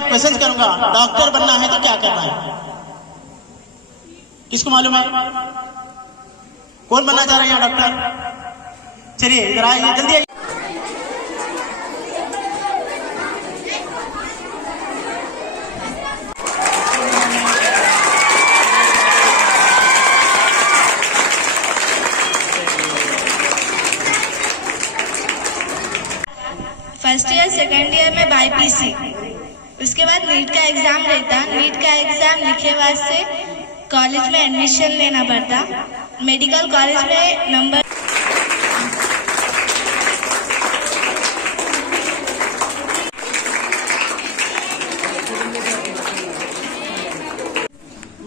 Question करूंगा, doctor बनना है तो क्या करना है? किसको मालूम है? कौन बनना चाह रहे हैं डॉक्टर? चलिए इधर आइए, जल्दी आइए। फर्स्ट ईयर सेकंड ईयर में बाईपीसी, उसके बाद नीट का एग्जाम रहता। नीट का एग्जाम लिखे वास्ते कॉलेज में एडमिशन लेना पड़ता। मेडिकल कॉलेज में नंबर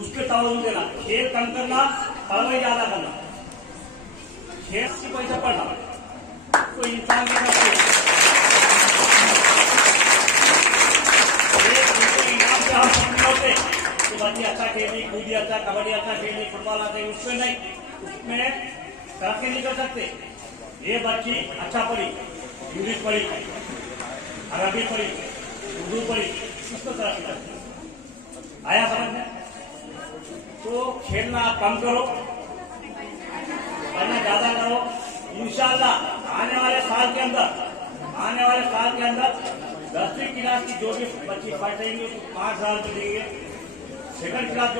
उसके ताउन देना, खेल कम करना, पढ़ाई ज्यादा करना। खेल से पैसा पढ़ना तो इंसान के बच्चे अच्छा खेली, कूदी अच्छा, कबड्डी अच्छा खेली, फुटबॉल आते, उसमें नहीं, उसमें तरक्की नहीं कर सकते। ये बच्ची अच्छा पढ़ी, इंग्लिश पढ़ी, अरबी पढ़ी, उर्दू पढ़ी, उसको तरक्की करती। आया समझ में? तो खेलना कम करो, पढ़ना ज्यादा करो। इंशाल्लाह आने वाले साल के अंदर 10वीं क्लास की जो भी बच्ची पढ़ रही है उसको 5,000 रुपये देंगे। सेकंड क्लास जो